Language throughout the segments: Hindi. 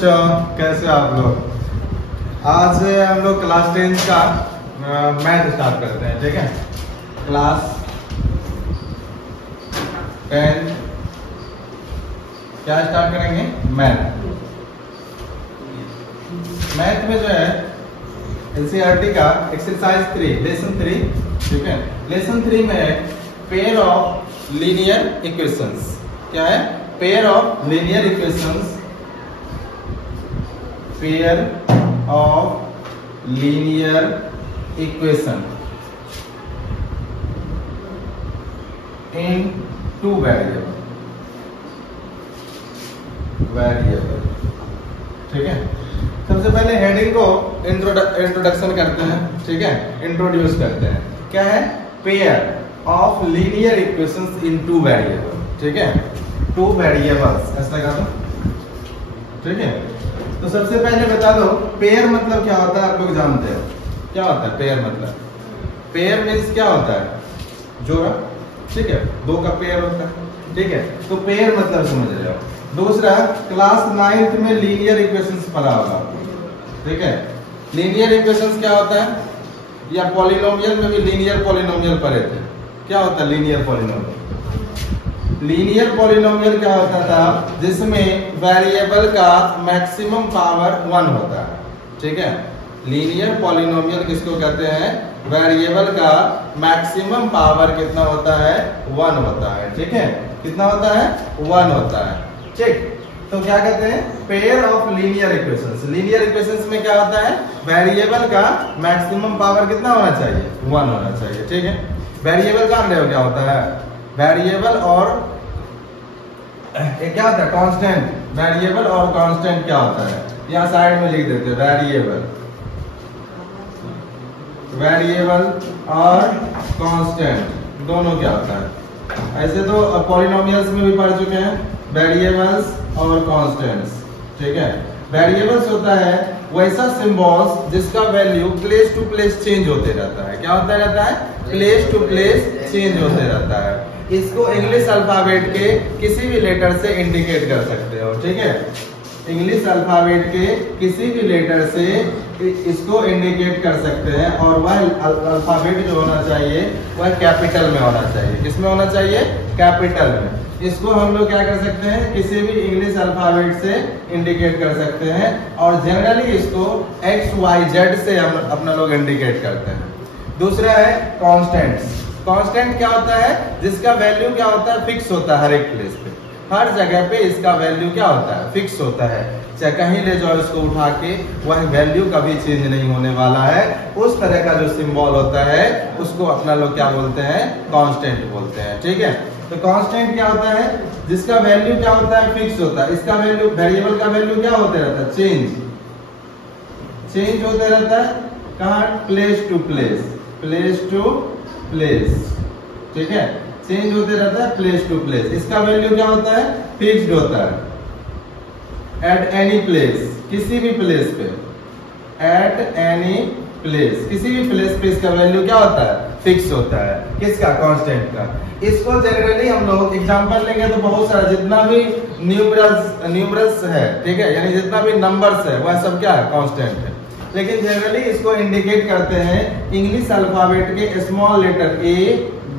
बच्चों, कैसे आप लोग। आज हम लोग क्लास 10 का मैथ स्टार्ट करते हैं। ठीक है, क्लास 10 क्या स्टार्ट करेंगे? मैथ। मैथ में जो है एनसीईआरटी का एक्सरसाइज 3 लेसन 3। ठीक है, लेसन 3 में है पेयर ऑफ लीनियर इक्वेशंस। क्या है? Pair of linear equations. Pair of linear equation in two variable. ठीक है, सबसे पहले हेडिंग को इंट्रोडक्शन करते हैं। ठीक है, इंट्रोड्यूस करते हैं। क्या है? Pair of linear equations in two variable. ठीक है, टू वेरिएबल्स ऐसा लगा दो। ठीक है, तो सबसे पहले बता दो पेयर मतलब क्या होता है। आप लोग जानते हो क्या होता है पेयर मतलब? पेयर मीन्स क्या होता है? जोड़ा। ठीक है, दो का पेयर होता है। ठीक है, तो पेयर मतलब समझ रहे हो। दूसरा, क्लास 9th में लीनियर इक्वेशंस पढ़ा होगा। ठीक है, लीनियर इक्वेशंस क्या होता है? या पॉलिनोमियल में भी लीनियर पॉलिनोमियल पढ़े थे। क्या होता है लीनियर पॉलिनोमियल? लीनियर पॉलिनोमियल क्या होता था? जिसमें वेरिएबल का मैक्सिमम पावर 1 होता है। ठीक है, लीनियर पॉलिनोमियल किसको कहते हैं? वेरिएबल का मैक्सिमम पावर कितना होता है? 1 होता है। ठीक है, कितना होता है? 1 होता है। ठीक, तो क्या कहते हैं? Pair of linear equations. Linear equations में क्या होता है? वेरिएबल का मैक्सिमम पावर कितना होना चाहिए? 1 होना चाहिए। ठीक है, वेरिएबल का अंडर क्या होता है? वेरिएबल और क्या होता है? कांस्टेंट। वेरिएबल और कांस्टेंट क्या होता है? यहाँ साइड में लिख देते हैं वेरिएबल। वेरिएबल और कांस्टेंट दोनों क्या होता है? ऐसे तो पॉलिनोमियल्स में भी पढ़ चुके हैं, वेरिएबल्स और कांस्टेंट्स। ठीक है, वेरिएबल्स होता है वैसा सिंबल्स जिसका value place to place change होते रहता है। क्या होता रहता है? प्लेस टू प्लेस चेंज होते रहता है। इसको इंग्लिश अल्फाबेट के किसी भी लेटर से इंडिकेट कर सकते हो। ठीक है, इंग्लिश अल्फाबेट के किसी भी लेटर से इसको इंडिकेट कर सकते हैं, और वह अल्फाबेट जो होना चाहिए वह कैपिटल में होना चाहिए। किसमें होना चाहिए? कैपिटल में। इसको हम लोग क्या कर सकते हैं? किसी भी इंग्लिश अल्फाबेट से इंडिकेट कर सकते हैं, और जनरली इसको एक्स वाई जेड से हम अपना लोग इंडिकेट करते हैं। दूसरा है कांस्टेंट्स। कांस्टेंट क्या होता है? जिसका वैल्यू क्या होता है? फिक्स होता है। हर एक प्लेस पे, हर जगह पे इसका वैल्यू क्या होता है? फिक्स होता है। चाहे कहीं ले जाओ इसको उठा के, वह वैल्यू कभी चेंज नहीं होने वाला है। उस तरह का जो सिंबल होता है उसको अपना लोग क्या बोलते हैं? कांस्टेंट बोलते हैं। ठीक है, तो कांस्टेंट क्या होता है? जिसका वैल्यू क्या होता है? फिक्स होता है। इसका वैल्यू, वेरिएबल का वैल्यू क्या होते रहता है? चेंज होते रहता है। कहाँ? Place to place. Place to place. ठीक है, चेंज होते रहता है प्लेस टू प्लेस। इसका वैल्यू क्या होता है? फिक्स्ड होता है। एट एनी प्लेस, किसी भी प्लेस पे। एट एनी प्लेस, किसी भी प्लेस पे इसका वैल्यू क्या होता है? फिक्स होता है। किसका? कांस्टेंट का। इसको जनरली हम लोग एग्जांपल लेंगे तो बहुत सारा, जितना भी न्यूमरल्स है, ठीक है, यानी जितना भी नंबर्स है वह सब क्या है? कांस्टेंट है। लेकिन जनरली इसको इंडिकेट करते हैं इंग्लिश अल्फाबेट के स्मॉल लेटर ए,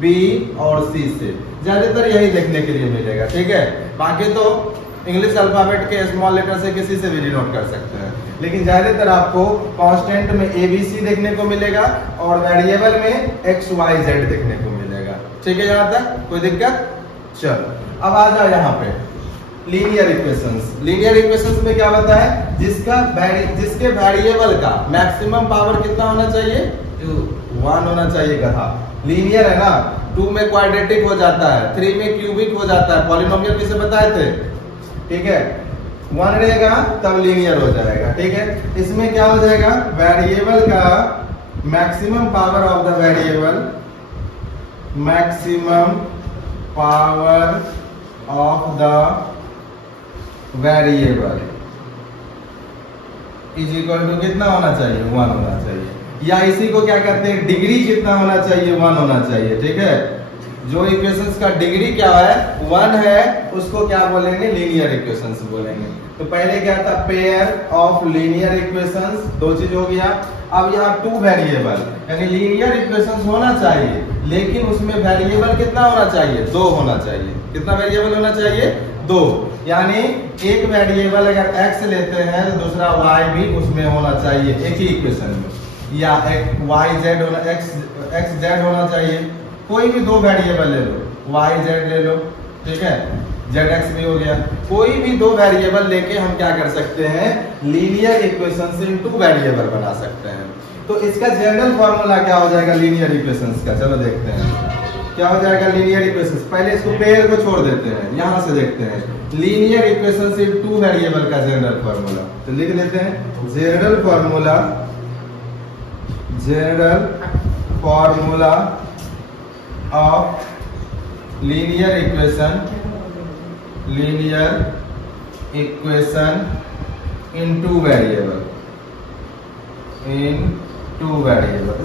बी और सी से। ज्यादातर यही देखने के लिए मिलेगा। ठीक है, बाकी तो इंग्लिश अल्फाबेट के स्मॉल लेटर से किसी से भी डिनोट कर सकते हैं, लेकिन ज्यादातर आपको कांस्टेंट में ABC देखने को मिलेगा और वेरिएबल में एक्स वाई जेड देखने को मिलेगा। ठीक है, यहाँ तक कोई दिक्कत? चलो, अब आ जाओ यहाँ पे लीनियर इक्वेशंस। लीनियर इक्वेशंस में क्या होता है? जिसके वेरिएबल का मैक्सिमम पावर कितना होना चाहिए? 1 होना चाहिए। कहा लीनियर है ना, 2 में क्वाड्रेटिक हो जाता है, 3 में क्यूबिक हो जाता है। पॉलिनोमियल किसे बताए थे? ठीक है, 1 रहेगा तब लीनियर हो जाएगा। ठीक है, इसमें क्या हो जाएगा? वेरिएबल का maximum power of the variable, maximum power of the variable is equal to कितना होना चाहिए? 1 होना चाहिए। या इसी को क्या कहते हैं? डिग्री कितना होना चाहिए? 1 होना चाहिए। ठीक है, जो इक्वेशंस का डिग्री क्या है 1 है उसको क्या बोलेंगे लीनियर इक्वेशंस बोलेंगे। तो पहले क्या था पेयर ऑफ लीनियर इक्वेशंस, दो चीज हो गया। अब यहाँ टू वेरिएबल यानी लीनियर इक्वेशंस होना चाहिए लेकिन उसमें वेरिएबल कितना होना चाहिए 2 होना चाहिए। कितना वेरिएबल होना चाहिए 2, यानी एक वेरिएबल अगर x लेते हैं तो दूसरा y भी उसमें होना चाहिए एक ही इक्वेशन में, या एक yz होना xz होना चाहिए। कोई भी दो वेरिएबल ले लो, yz ले लो, ठीक है, zx भी हो गया। कोई भी दो वेरिएबल लेके हम क्या कर सकते हैं लीनियर इक्वेशन से टू वेरिएबल बना सकते हैं। तो इसका जनरल फॉर्मूला क्या हो जाएगा लीनियर इक्वेशंस का, चलो देखते हैं क्या हो जाएगा लीनियर इक्वेशंस। पहले इसको पेयर को छोड़ देते हैं, यहां से देखते हैं लीनियर इक्वेशन से टू वेरिएबल का जनरल फॉर्मूला। तो लिख लेते हैं general formula of linear equation in two variable.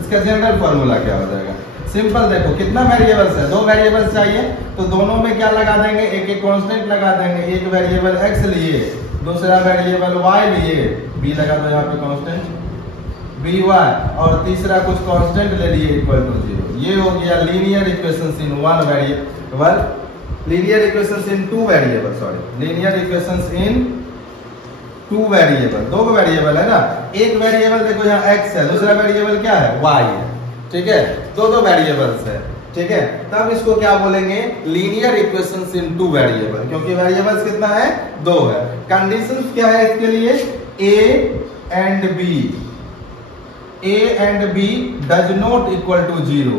इसका जनरल फॉर्मूला क्या हो जाएगा, सिंपल देखो कितना वेरिएबल्स है, दो वेरिएबल्स चाहिए तो दोनों में क्या लगा देंगे एक एक कांस्टेंट लगा देंगे। एक वेरिएबल x लिए, दूसरा वेरिएबल y लिए, b लगा दो यहाँ पे कांस्टेंट by, और तीसरा कुछ कांस्टेंट ले लिए इक्वल टू 0। ये हो गया लीनियर इक्वेशंस इन वन वेरिएबल, लीनियर इक्वेशंस इन two variable, sorry linear equations इन टू वेरिएबल। दो वेरिएबल है ना, एक वेरिएबल देखो यहाँ x है, दूसरा वेरिएबल क्या है y है, ठीक है, दो वेरिएबल्स है, ठीक है। तब इसको क्या बोलेंगे लीनियर इक्वेशंस इन टू वेरिएबल, क्योंकि वेरिएबल्स कितना है 2 है। कंडीशंस क्या है इसके लिए a and b does not equal to 0।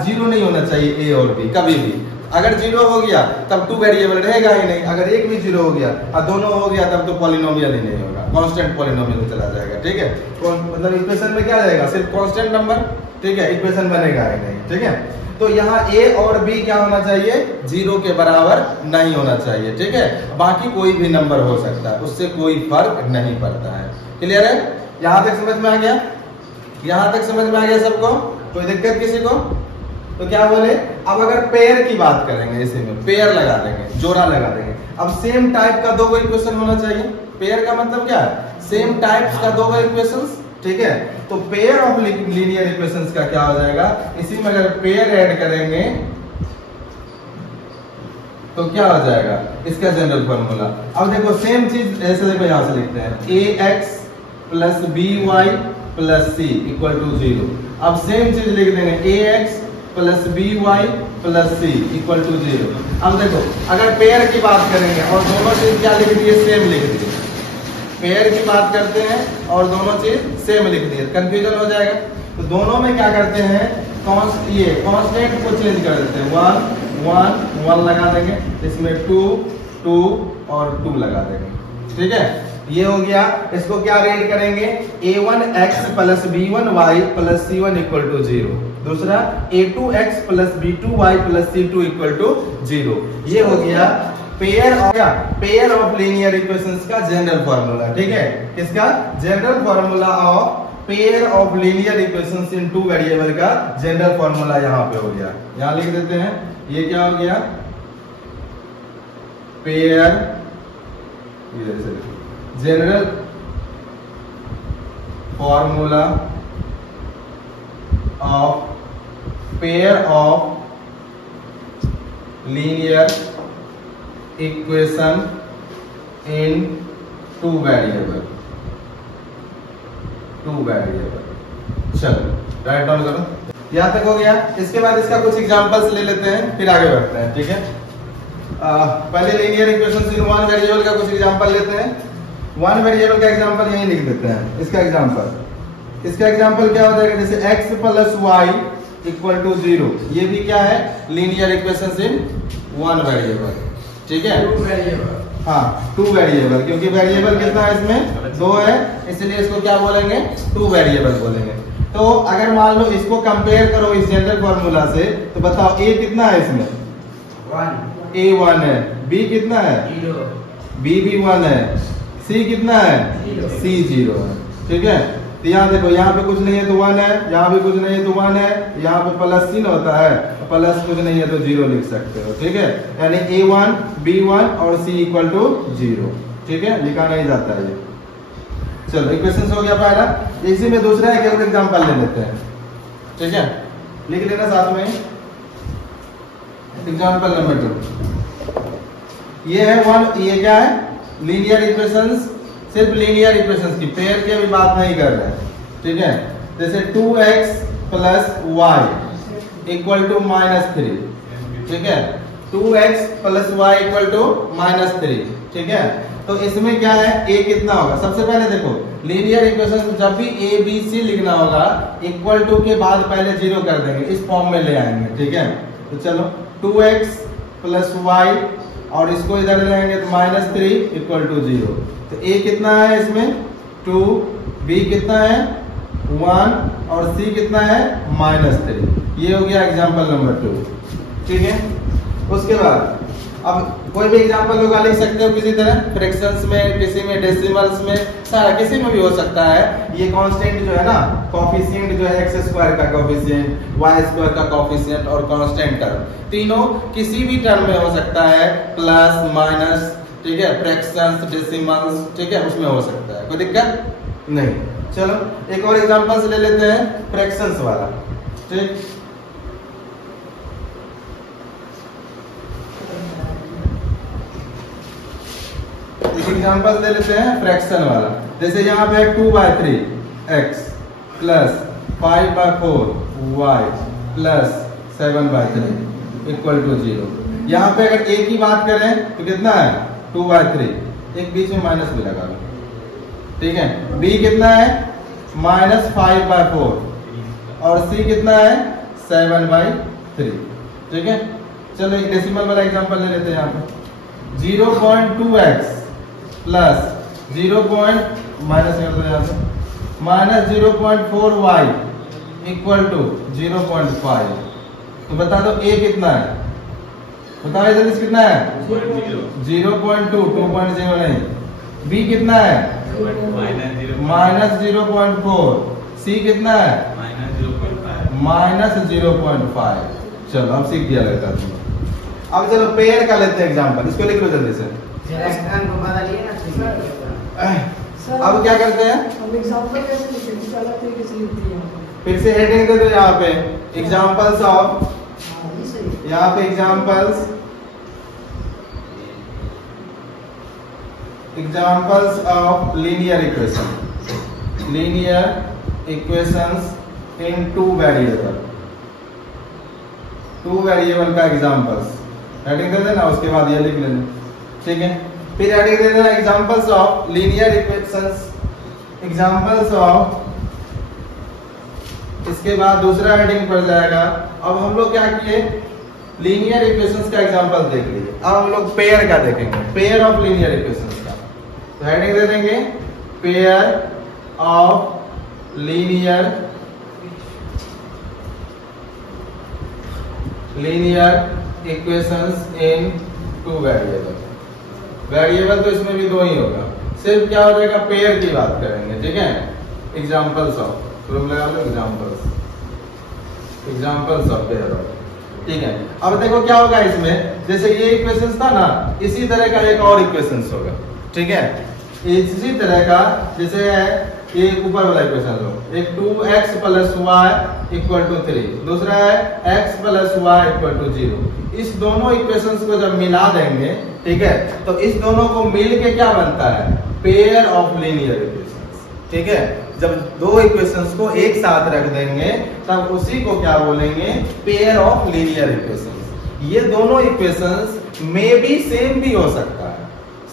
0 नहीं होना चाहिए a और b कभी भी। अगर 0 हो गया तब टू वेरिएबल रहेगा ही नहीं, अगर एक भी 0 हो गया और दोनों हो गया तब तो पॉलिनोमियल ही नहीं होगा, कांस्टेंट पॉलिनोमियल में चला जाएगा, ठीक है। मतलब इक्वेशन में क्या जाएगा सिर्फ कांस्टेंट नंबर, ठीक है, इक्वेशन बनेगा ही नहीं, ठीक है। तो यहाँ a और b क्या होना चाहिए 0 के बराबर नहीं होना चाहिए, ठीक है। बाकी कोई भी नंबर हो सकता है, उससे कोई फर्क नहीं पड़ता है। क्लियर है, यहाँ तक समझ में आ गया, यहाँ तक समझ में आ गया सबको, कोई दिक्कत किसी को। तो क्या बोले अब अगर पेयर की बात करेंगे, इसी में पेयर लगा देंगे, जोड़ा लगा देंगे। अब सेम टाइप का दो इक्वेशन होना चाहिए। पेयर का मतलब क्या है सेम टाइप्स का दो इक्वेशंस, ठीक है। तो पेयर ऑफ लीनियर इक्वेशंस का क्या हो जाएगा, इसी में अगर पेयर ऐड करेंगे तो क्या हो जाएगा इसका जनरल फॉर्मूला। अब देखो सेम चीज ऐसे देखो यहां से लिखते हैं ax plus by plus c equal to 0। अब सेम चीज लिख देंगे ax plus by plus c equal to 0। अब देखो अगर पेयर की बात करेंगे और दोनों चीज क्या लिख दिए सेम लिख दिए, पेयर की बात करते हैं और दोनों चीज सेम लिख दिए, कंफ्यूजन हो जाएगा। तो दोनों में क्या करते हैं ये कांस्टेंट को चेंज कर देते हैं, 1 1 1 लगा देंगे, इसमें 2 2 और 2 लगा देंगे, ठीक है। ये हो गया, इसको क्या रेट करेंगे a1x plus b1y plus c1 equal to 0। दूसरा a2x plus b2y plus c2 equal to 0। ये हो गया पेयर ऑफ लीनियर इक्वेशंस का जनरल फॉर्मूला, ठीक है। किसका general formula of pair of linear equations in two variable का जनरल फॉर्मूला यहाँ पे हो गया। यहाँ लिख देते हैं ये क्या हो गया pair, general formula of pair of linear equation in two variable. चलो राइट डाउन करो, यहां तक हो गया। इसके बाद इसका कुछ एग्जांपल्स ले लेते हैं फिर आगे बढ़ते हैं, ठीक है। पहले linear equation in one variable का कुछ एग्जांपल लेते हैं। वन वेरिएबल का एग्जांपल यही लिख देते हैं। इसका एग्जांपल क्या हो जाएगा, जैसे x plus y equal to 0। ये भी क्या है linear equation in one variable, ठीक है। टू वेरिएबल, क्योंकि वेरिएबल कितना है इसमें 2 है, इसलिए इसको क्या बोलेंगे टू वेरिएबल बोलेंगे। तो अगर मान लो इसको कंपेयर करो इस जनरल फॉर्मूला से, तो बताओ a कितना है इसमें 1, a 1 है, b कितना है 0, b भी 1 है, c कितना है 0, c 0 है, ठीक है। तो यहाँ देखो यहाँ पे कुछ नहीं है तो 1 है, यहाँ भी कुछ नहीं है तो 1 है, यहाँ पे प्लस चिन्ह होता है, प्लस कुछ नहीं है तो 0 लिख सकते हो, ठीक है। यानी A1 B1 और C इक्वल टू 0, ठीक है, लिखा नहीं जाता है ये। चलो इक्वेशन हो गया पहला। इसी में दूसरा एक और एग्जांपल ले लेते हैं, ठीक है, लिख लेना साथ में। एग्जांपल नंबर 2 ये है ये क्या है, लीनियर इक्वेशंस, सिर्फ लीनियर इक्वेशंस की, पेयर की अभी बात नहीं कर रहे हैं, ठीक है। जैसे 2x plus y equal to -3, ठीक है, 2x plus y equal to -3, ठीक है। तो इसमें क्या है, a कितना होगा, सबसे पहले देखो लीनियर इक्वेशन जब भी a b c लिखना होगा इक्वल टू के बाद पहले 0 कर देंगे, इस फॉर्म में ले आएंगे, ठीक है। तो चलो 2x प्लस y और इसको इधर लेंगे तो -3 इक्वल टू 0। तो a कितना है इसमें 2, b कितना है 1 और c कितना है -3। ये हो गया एग्जांपल नंबर 2, ठीक है। उसके बाद अब कोई भी एग्जांपल होगा लिख सकते हो किसी तरह, फ्रैक्शंस में, किसी में डेसिमल्स में, सारा किसी में भी हो सकता है। ये कांस्टेंट जो है ना, कोफिशिएंट जो है x² का कोफिशिएंट, y² का कोफिशिएंट और कांस्टेंट टर्म, तीनों किसी भी टर्म में हो सकता है, प्लस माइनस, ठीक है, फ्रैक्शंस, डेसिमल्स, ठीक है, उसमें हो सकता है, कोई दिक्कत नहीं। चलो एक और एग्जांपल्स ले लेते हैं फ्रैक्शंस वाला, ठीक। एग्जांपल ले लेते हैं फ्रैक्शन वाला। जैसे यहाँ पे 2/3 x plus 5/4 y plus 7/3 equal to 0। यहाँ पे अगर a की बात करें तो कितना है 2/3, एक बीच में माइनस भी लगा लो, ठीक है। b कितना है -5/4 और c कितना है 7/3, ठीक है। चलो एक डेसिमल वाला एग्जांपल ले लेते हैं। यहाँ पे 0.2x plus 0.4y equal to 0.5। तो बता दो a कितना है, बताओ इधर कितना है 0.2, 2.0 नहीं। b कितना है -0.4, c कितना है -0.5। चलो अब सीख दिया लगता है। अब चलो पेयर का लेते हैं एग्जांपल, इसको लिख लो जल्दी से। अब क्या करते हैं, फिर से हेडिंग दे दो यहाँ पे, एग्जांपल्स ऑफ, यहाँ पे examples of linear equations in 2 variable का एग्जांपल्स, हेडिंग दे देना, उसके बाद ये लिख लेना, ठीक है। फिर हेडिंग दे देना examples of linear equations, examples of, इसके बाद दूसरा हेडिंग पड़ जाएगा। अब हम लोग क्या किए, लीनियर इक्वेशंस का एग्जांपल देख लिए, अब हम लोग पेयर का देखेंगे, पेयर ऑफ लीनियर इक्वेशंस का। तो हेडिंग दे देंगे pair of linear equations in 2 variable तो इसमें भी 2 ही होगा, सिर्फ क्या हो जाएगा पेयर की बात करेंगे, ठीक है। एग्जांपल्स ऑफ, प्रूफ लगा लो, एग्जांपल्स ऑफ पेयर ऑफ, ठीक है। अब देखो क्या होगा इसमें, जैसे ये इक्वेशंस था ना, इसी तरह का एक और इक्वेशंस होगा, ठीक है। इसी तरह का जैसे है ये ऊपर वाला इक्वेशन लो, एक 2x plus y equal to 3, दूसरा है x plus y equal to 0। इस दोनों इक्वेशंस को जब मिला देंगे, ठीक है, तो इस दोनों को मिल के क्या बनता है, पेयर ऑफ लीनियर इक्वेशंस, ठीक है। जब दो इक्वेशंस को एक साथ रख देंगे तब उसी को क्या बोलेंगे, पेयर ऑफ लीनियर इक्वेशंस। ये दोनों इक्वेशंस में भी सेम भी हो सकता है,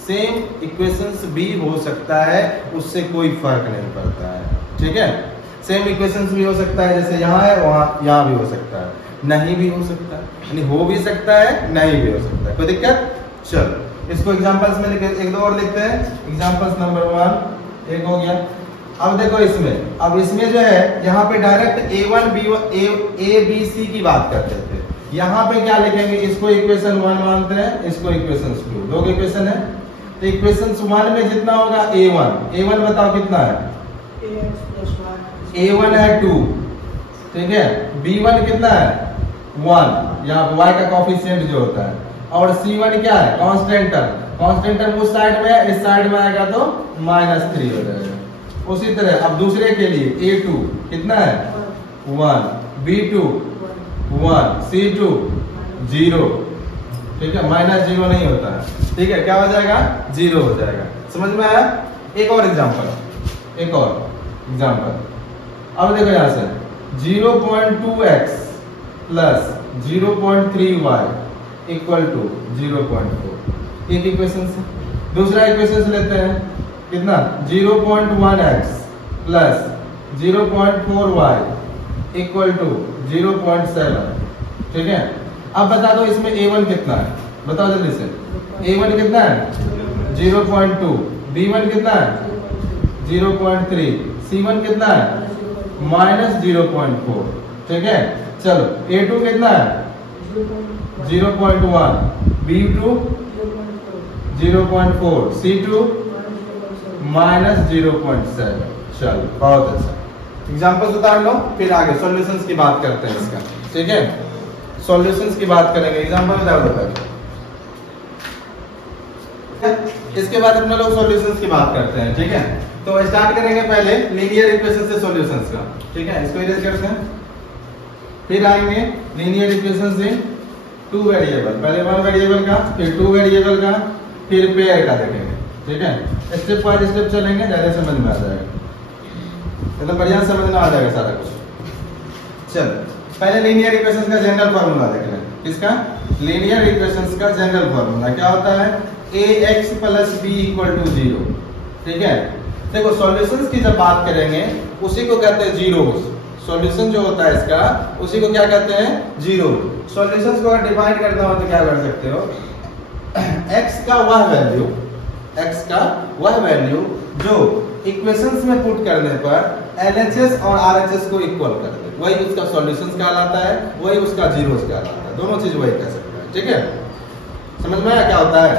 सेम इक्वेशंस भी हो सकता है, उससे कोई फर्क नहीं पड़ता है, ठीक है। सेम इक्वेशंस भी हो सकता है, जैसे यहाँ है वहां यहाँ भी हो सकता है, नहीं भी हो सकता है, यानी हो भी सकता है नहीं भी हो सकता है, कोई दिक्कत। चलो इसको एग्जांपल्स में एक दो और लिखते हैं। एग्जांपल्स नंबर 1 एक हो गया। अब देखो इसमें, अब इसमें जो है यहाँ पे direct A1 B1 A B C की बात करते थे, यहाँ पे क्या लिखेंगे, इसको इक्वेशन 1 मानते हैं, इसको इक्वेशन 2, दो इक्वेशन है। तो इक्वेशन 1 में जितना होगा A1 बताओ कितना है, A1 है 2, ठीक है। b1 कितना है 1, यहाँ पे y का कोफिशिएंट जो होता है, और c1 क्या है कांस्टेंट टर्म। कांस्टेंट टर्म उस साइड में है, इस साइड में आएगा तो -3 हो जाएगा। उसी तरह अब दूसरे के लिए a2 कितना है 1, b2 1, c2 0, ठीक है, -0 नहीं होता है, ठीक है, क्या हो जाएगा 0 हो जाएगा। समझ में आया। एक और एग्जांपल अब देखो यहां से 0.2x plus 0.3y equal to 0.4, एक इक्वेशन से। दूसरा इक्वेशन से लेते हैं कितना 0.1x plus 0.4y equal to 0.7, ठीक है। अब बता दो इसमें a1 कितना है, बताओ जल्दी से। a1 कितना है 0.2, b1 कितना है 0.3, c1 कितना है -0.4, ठीक है। चलो a2 कितना है 0.1, b2 0.4, c2 -0.7। चलो बहुत अच्छा, एग्जांपल्स उतार लो, फिर आगे सॉल्यूशंस की बात करते हैं इसका, ठीक है। सॉल्यूशंस की बात करेंगे, एग्जांपल उतार लो पहले, इसके बाद अपने लोग सॉल्यूशंस की बात करते हैं, ठीक है। तो स्टार्ट करेंगे पहले लीनियर इक्वेशन से सॉल्यूशंस का, ठीक है। इसको इरेज करते हैं, फिर आएंगे लीनियर इक्वेशन से 2 वेरिएबल, पहले 1 वेरिएबल का, फिर 2 वेरिएबल का, फिर पेयर का देखेंगे, ठीक है। स्टेप बाय स्टेप चलेंगे, ज्यादा समझ में आ जाएगा, मतलब बढ़िया समझ में आ जाएगा सारा कुछ। चलो पहले लीनियर इक्वेशंस का जनरल फार्मूला देख लें। किसका लीनियर इक्वेशंस का जनरल फार्मूला क्या होता है ax plus b equal to 0, ठीक है। देखो सॉल्यूशंस की जब बात करेंगे उसी को कहते हैं जीरोस। सॉल्यूशन जो होता है इसका उसी को क्या कहते हैं जीरो। सॉल्यूशंस को अगर डिफाइन करना हो तो क्या कर सकते हो, x का वह वैल्यू जो इक्वेशंस में पुट करने पर LHS और RHS को इक्वल कर दे, वही उसका सॉल्यूशंस कहलाता है, वही उसका जीरोस कहलाता है। दोनों चीज वही कह सकते हैं, ठीक है। समझ में आया क्या होता है,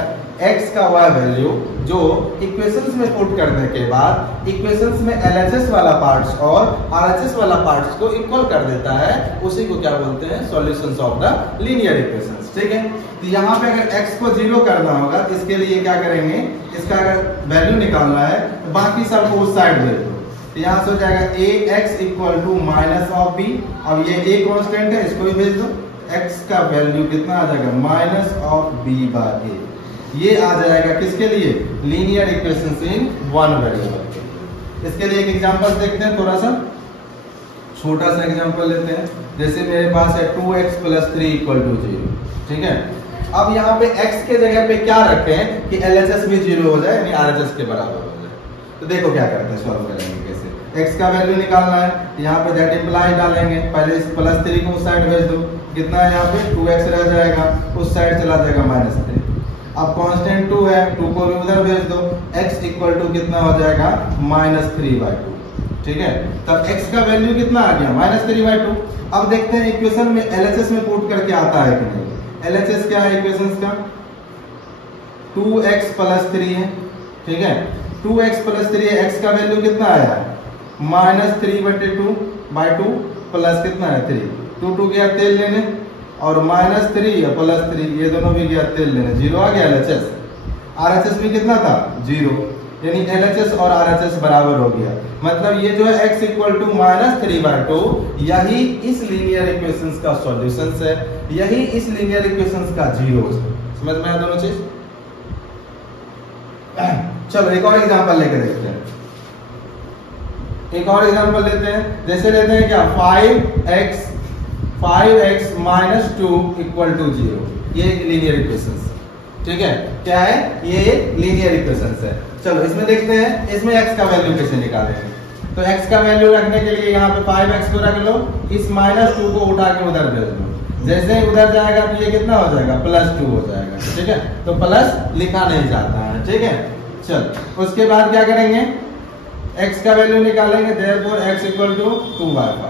x का वह वैल्यू जो इक्वेशंस में पुट करने के बाद इक्वेशंस में LHS वाला पार्ट्स और RHS वाला पार्ट्स को इक्वल कर देता है, उसी को क्या बोलते हैं solutions of the linear equations, ठीक है। तो यहाँ पे अगर x को 0 करना होगा तो इसके लिए क्या करेंगे, इसका अगर वैल्यू निकालना है तो बाकी सबको उस साइड भेज दो, तो यहाँ से हो जाएगा ax equal to minus of b। अब ये a कांस्टेंट है, इसको भी भेज दो, x का वैल्यू कितना आ जाएगा minus of b by a। ये आ जाएगा किसके लिए, लीनियर इक्वेशंस इन 1 वेरिएबल। इसके लिए एक एग्जांपल देखते हैं, थोड़ा सा छोटा सा एग्जांपल लेते हैं। जैसे मेरे पास है 2x प्लस 3 इक्वल टू 0, ठीक है। अब यहाँ पे x के जगह पे क्या रखें कि LHS भी 0 हो जाए, यानी RHS के बराबर हो जाए। तो देखो क्या करते हैं, सॉल्व करेंगे कैसे। x का वैल्यू निकालना है, यहाँ पे दैट इंप्लाई डालेंगे, पहले इस प्लस 3 को उस साइड भेज दो, कितना है यहाँ पे 2x रह जाएगा, उस साइड चला जाएगा -3। अब कांस्टेंट 2 है, 2 को भी उधर भेज दो, x इक्वल टू कितना हो जाएगा -3/2, ठीक है। तब x का वैल्यू कितना आ गया -3/2। अब देखते हैं इक्वेशन में LHS में पुट करके आता है कि नहीं। LHS क्या है इक्वेशंस का, 2x प्लस 3 है, ठीक है। 2x प्लस 3 है, x का वैल्यू कितना आया -3/2 प्लस कितना है 3, 2 गया तेल लेने, और -3 प्लस 3 ये दोनों भी गया तेल लेने, 0 आ गया LHS। RHS भी कितना था 0, यानी LHS और RHS बराबर हो गया। मतलब ये जो है x इक्वल टू -3/2, यही इस लीनियर इक्वेशंस का सॉल्यूशंस है, यही इस लीनियर इक्वेशंस का जीरोस है। समझ में आया दोनों चीज। चलो एक और एग्जांपल लेके देखते हैं, एक और एग्जांपल लेते हैं। जैसे लेते हैं क्या 5x माइनस 2 इक्वल टू 0, ये लीनियर इक्वेशंस, ठीक है। क्या है ये लीनियर इक्वेशंस है। चलो इसमें देखते हैं इसमें x का वैल्यू कैसे निकालेंगे। तो x का वैल्यू रखने के लिए यहाँ पे 5x को रख लो, इस -2 को उठा के उधर भेज दो, जैसे ही उधर जाएगा तो ये कितना हो जाएगा +2 हो जाएगा, ठीक है। तो प्लस लिखा नहीं जाता है, ठीक है। चल उसके बाद क्या करेंगे, x का वैल्यू निकालेंगे, देयरफॉर x इक्वल टू 2/5।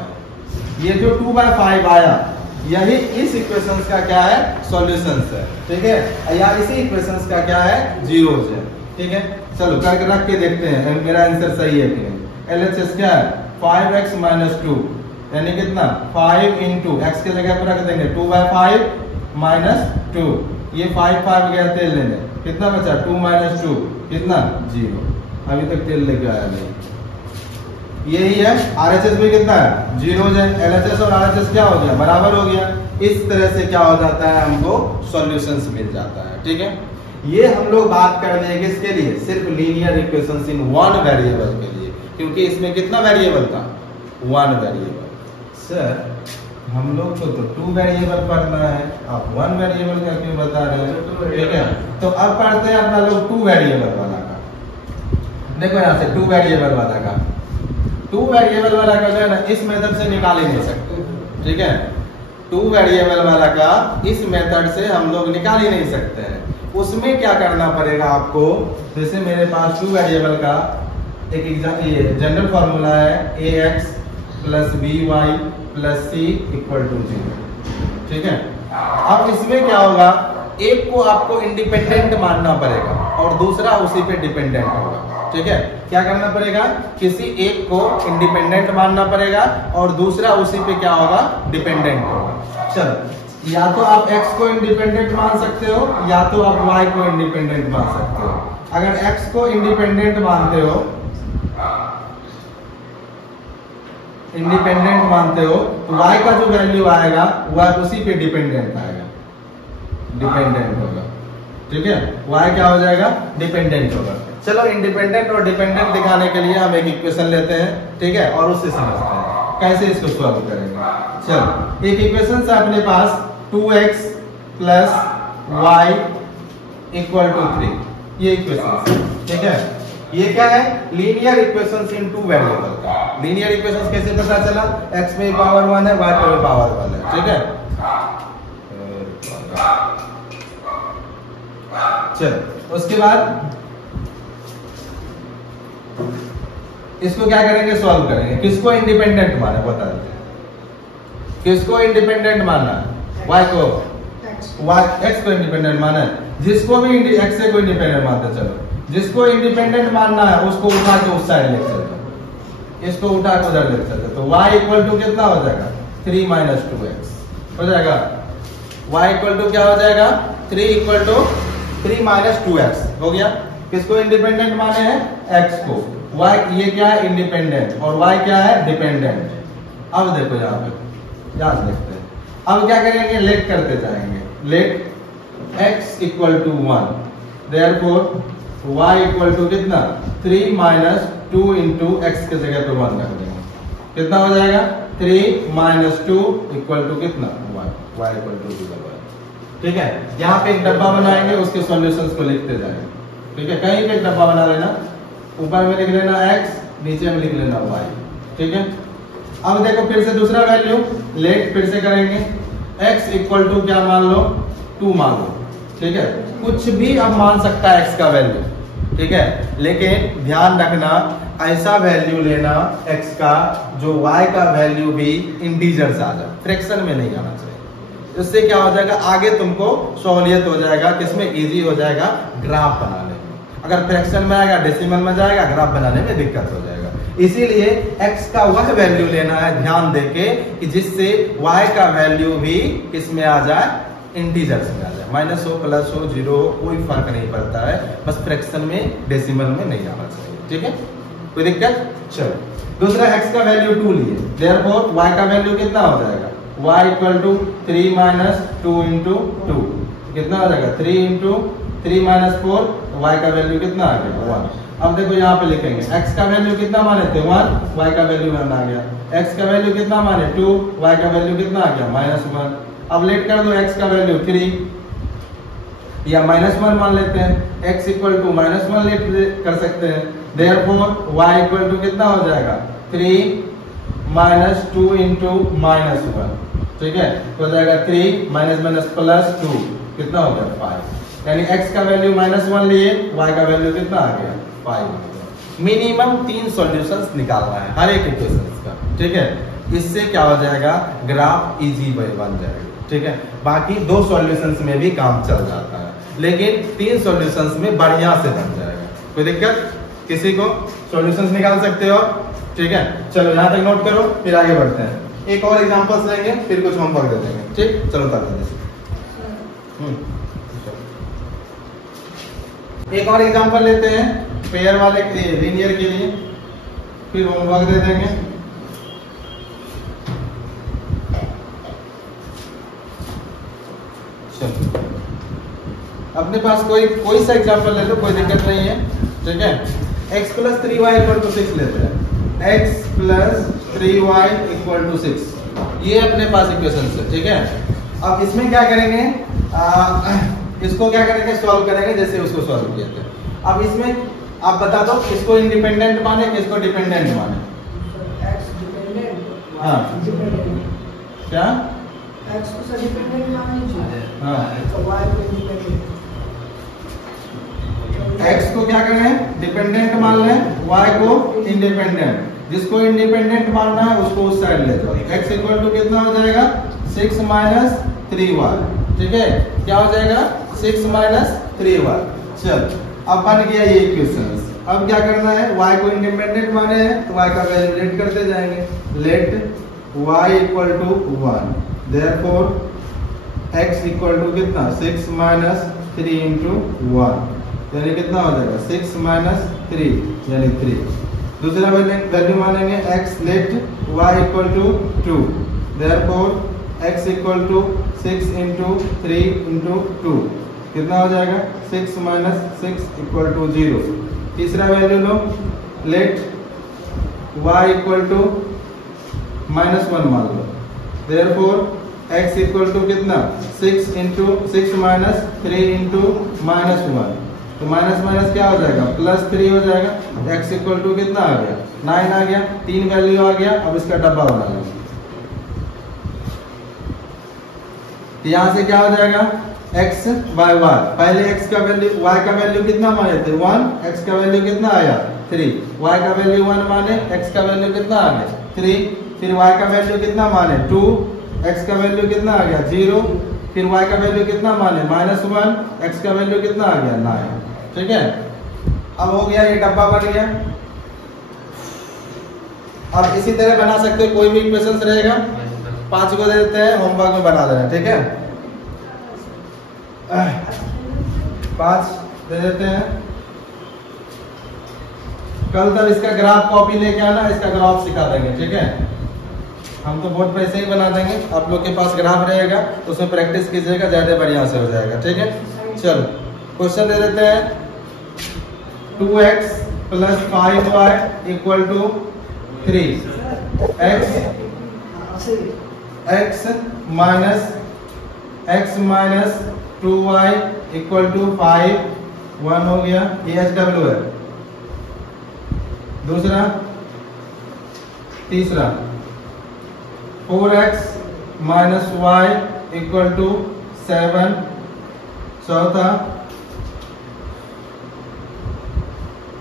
ये जो 2/5 आया यही इस इक्वेशंस का क्या है सॉल्यूशंस है, ठीक है। या इसी इक्वेशंस का क्या है जीरोस है, ठीक है। चलो करके रख के देखते हैं मेरा आंसर सही है कि नहीं। LHS क्या है 5x - 2 यानी कितना 5 इंटू एक्स की जगह पर रख देंगे 2/5 माइनस 2, ये 5 गया तेल लेने, कितना बचा 2 - 2 कितना 0, अभी तक तेल लेके आया नहीं। यही है RHS भी कितना है 0 हो जाए, LHS और RHS क्या हो गया बराबर हो गया। इस तरह से क्या हो जाता है हमको सॉल्यूशंस मिल जाता है। ठीक है, ये हम लोग बात कर रहे हैं किसके लिए, सिर्फ लीनियर इक्वेशंस इन वन वेरिएबल के लिए, क्योंकि इसमें कितना वेरिएबल था 1 वेरिएबल। सर हम लोग को तो 2 वेरिएबल पढ़ना है, आप 1 वेरिएबल का क्यों बता रहे हैं। ठीक है, तो अब पढ़ते हैं अपना लोग 2 वेरिएबल वाला का। देखो यहाँ से 2 वेरिएबल वाला का, 2 वेरिएबल वाला का जो है ना इस मेथड से निकाल ही नहीं सकते। ठीक है, 2 वेरिएबल वाला का इस मेथड से हम लोग निकाल ही नहीं सकते हैं। उसमें क्या करना पड़ेगा आपको, जैसे मेरे पास 2 वेरिएबल का एक ये जनरल फॉर्मूला है ax + by + c = 0। ठीक है, अब इसमें क्या होगा, एक को आपको इंडिपेंडेंट मानना पड़ेगा और दूसरा उसी पे डिपेंडेंट होगा। ठीक है, क्या करना पड़ेगा, किसी एक को इंडिपेंडेंट मानना पड़ेगा और दूसरा उसी पे क्या होगा डिपेंडेंट होगा। चलो, या तो आप x को इंडिपेंडेंट मान सकते हो या तो आप y को इंडिपेंडेंट मान सकते हो। अगर x को इंडिपेंडेंट मानते हो तो y का जो वैल्यू आएगा वह उसी पे डिपेंडेंट आएगा, डिपेंडेंट होगा। ठीक है, y क्या हो जाएगा डिपेंडेंट होगा। चलो, इंडिपेंडेंट और डिपेंडेंट दिखाने के लिए हम एक इक्वेशन लेते हैं। ठीक है, और उससे समझते हैं कैसे इसको सॉल्व करेंगे। चलो, एक इक्वेशन है अपने पास 2x + y = 3, ये इक्वेशन। ठीक है, ये क्या है लीनियर इक्वेशंस इन 2 वेरिएबल का। लीनियर इक्वेशंस कैसे पता चला, x पे पावर 1 है, y पे पावर 1 है। ठीक है, चलो उसके बाद इसको क्या करेंगे सॉल्व करेंगे। किसको इंडिपेंडेंट माना बता दें, किसको इंडिपेंडेंट माना, y को x को इंडिपेंडेंट माना है। जिसको भी x से कोई इंडिपेंडेंट मानते, चलो जिसको इंडिपेंडेंट मानना है उसको उठा के उस साइड लेके चलते, इसको उठा के उधर लेके चलते, तो y = कितना हो जाएगा 3 - 2x हो जाएगा। y = क्या हो जाएगा 3 - 2x हो गया। किसको इंडिपेंडेंट माने हैं x को, y ये क्या है इंडिपेंडेंट और y क्या है डिपेंडेंट। अब देखो यहाँ पे याद देखते हैं, अब क्या करेंगे लेट करते जाएंगे, लेट x = 1, देयरफॉर y = कितना 3 - 2 * x के जगह पे 1 रख देंगे, कितना हो जाएगा 3 - 2 = कितना 1, y = 2। ठीक है, यहाँ पे एक डब्बा बनाएंगे, उसके सॉल्यूशंस को लिखते जाएंगे। ठीक है, कहीं पे एक डब्बा बना लेना, ऊपर में लिख लेना x, नीचे में लिख लेना y। ठीक है, अब देखो फिर से दूसरा वैल्यू लेट फिर से करेंगे, x = क्या मान लो 2 मान लो। ठीक है, कुछ भी अब मान सकता है x का वैल्यू। ठीक है, लेकिन ध्यान रखना ऐसा वैल्यू लेना x का जो y का वैल्यू भी इंटीजर से आ जाए, फ्रैक्शन में नहीं आना चाहिए। इससे क्या हो जाएगा आगे तुमको सहूलियत हो जाएगा, किसमें इजी हो जाएगा ग्राफ बनाने में। अगर फ्रैक्शन में आएगा डेसिमल में जाएगा, ग्राफ बनाने में दिक्कत हो जाएगा। इसीलिए x का वह वैल्यू लेना है ध्यान देके कि जिससे y का वैल्यू भी किसमें आ जाए इंटीजर्स में आ जाए, माइनस हो प्लस हो 0 हो कोई फर्क नहीं पड़ता है, बस फ्रैक्शन में डेसिमल में नहीं आना चाहिए। ठीक है, कोई दिक्कत। चलो दूसरा x का वैल्यू 2 लिए, देयरफॉर y का वैल्यू कितना हो जाएगा y = 3 - 2 * 2 कितना हो जाएगा 3 * 3 - 4, y का वैल्यू कितना आ गया 1। अब देखो यहाँ पे लिखेंगे x का वैल्यू कितना माने थे 1, y का वैल्यू 1 आ गया, x का वैल्यू कितना माने 2, y का वैल्यू कितना आ गया -1। अब लेट कर दो x का वैल्यू 3 या -1 मान लेते हैं, x = -1 लेट कर सकते हैं, देयरफॉर y = कितना हो जाएगा 3 - 2 * -1। ठीक है, हो जाएगा 3 - +2 कितना हो गया 5, यानी x का वैल्यू -1 लिए, y का वैल्यू कितना आ गया 5। मिनिमम 3 सॉल्यूशंस निकालना है हर एक इक्वेशन का। ठीक है, इससे क्या हो जाएगा ग्राफ इजी बन जाएगा। ठीक है, बाकी 2 सॉल्यूशंस में भी काम चल जाता है, लेकिन 3 सॉल्यूशंस में बढ़िया से बन जाएगा। कोई दिक्कत, किसी को सॉल्यूशंस निकाल सकते हो। ठीक है, चलो यहाँ तक नोट करो, फिर आगे बढ़ते हैं। एक और एग्जांपल्स लेंगे, फिर कुछ होमवर्क दे देंगे। ठीक, चलो कर देते। एक और एग्जांपल लेते हैं पेयर वाले के लिए, लीनियर के लिए, फिर होमवर्क दे देंगे। चलो अपने पास कोई सा एग्जांपल ले लो, कोई दिक्कत नहीं है। ठीक है, x + 3y = 6 लेते हैं। x + 3y = 6, ये अपने पास इक्वेशन है। ठीक है, अब इसमें क्या करेंगे, इसको क्या करेंगे, सॉल्व करेंगे जैसे उसको सॉल्व किया था। अब इसमें आप बता दो, इसको इंडिपेंडेंट माने कि इसको डिपेंडेंट माने? x डिपेंडेंट, हाँ क्या x को डिपेंडेंट मान लीजिए, हाँ, तो y को इंडिपेंडेंट। x को क्या करें, डिपेंडेंट मान लें, y को इंडिपेंडेंट। जिसको इंडिपेंडेंट मानना है उसको उस साइड ले जाओ। x = कितना हो जाएगा, 6 - 3y। ठीक है, क्या हो जाएगा, 6 - 3y। चल अब बन गया ये इक्वेशन। अब क्या करना है, y को इंडिपेंडेंट माने हैं तो y का वैल्यू लेट करते जाएंगे। लेट y = 1, देयरफॉर x = कितना, 6 - 3 × 1, यानी कितना हो जाएगा, 6 - 3 यानी 3। दूसरा वैल्यू मानेंगे x, let y = 2, therefore x = 6 × 3 × 2, कितना हो जाएगा, 6 - 6 = 0। तीसरा वैल्यू लो, लेट y = -1 मान लो, देयरफॉर x = कितना, 6 × 6 - 3 × -1, तो माइनस क्या हो जाएगा, +3 हो जाएगा। x = कितना आ गया, 9 आ गया। 3 वैल्यू आ गया। अब इसका डब्बा बना लो, यहां से क्या हो जाएगा, x by y। पहले x का वैल्यू, y का वैल्यू कितना माने थे, 1, x का वैल्यू कितना आया, 3, y का वैल्यू 1 माने, x का वैल्यू कितना आ गया, 3, फिर y का वैल्यू कितना माने, 2, x का वैल्यू कितना आ गया, 0, फिर y का वैल्यू कितना माने, -1, x का वैल्यू कितना आ गया, 9। ठीक है, अब हो गया, ये डब्बा बन गया। अब इसी तरह बना सकते हो, कोई भी इक्वेशंस रहेगा, 5 को दे देते हैं, होमवर्क में बना देना। ठीक है, 5 दे देते हैं। कल तक इसका ग्राफ कॉपी लेके आना, इसका ग्राफ सिखा देंगे। ठीक है, हम तो बोर्ड पे ऐसे ही बना देंगे, आप लोग के पास ग्राफ रहेगा तो उसमें प्रैक्टिस कीजिएगा, ज्यादा बढ़िया से हो जाएगा। ठीक है, चलो क्वेश्चन दे देते हैं, 2x + 5y = 3, x - 2y = 5, 1 हो गया, ये HW है। दूसरा, तीसरा, 4x - y = 7, चौथा,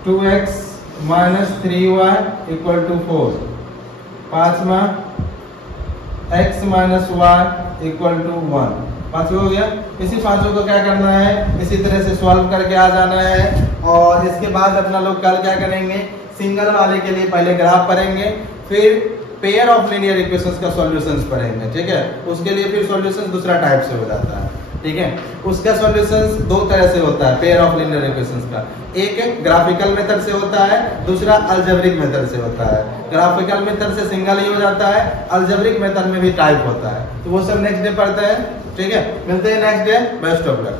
2x - 3y = 4, पांचवा, x - y = 1। पांचवा हो गया। इसी पांचों को क्या करना है, इसी तरह से सॉल्व करके आ जाना है। और इसके बाद अपना लोग कल क्या करेंगे, सिंगल वाले के लिए पहले ग्राफ पढ़ेंगे, फिर पेयर ऑफ लीनियर इक्वेशंस का सॉल्यूशंस पढ़ेंगे। ठीक है, उसके लिए फिर सॉल्यूशंस दूसरा टाइप से हो जाता है। ठीक है, उसका सॉल्यूशंस 2 तरह से होता है पेयर ऑफ लीनियर इक्वेशंस का, एक ग्राफिकल मेथड से होता है, दूसरा अलजेब्रिक मेथड से होता है। ग्राफिकल मेथड से सिंगल ही हो जाता है, अलजेब्रिक मेथड में भी टाइप होता है। तो वो सब नेक्स्ट डे पढ़ते हैं। ठीक है, मिलते हैं next day. Best of luck.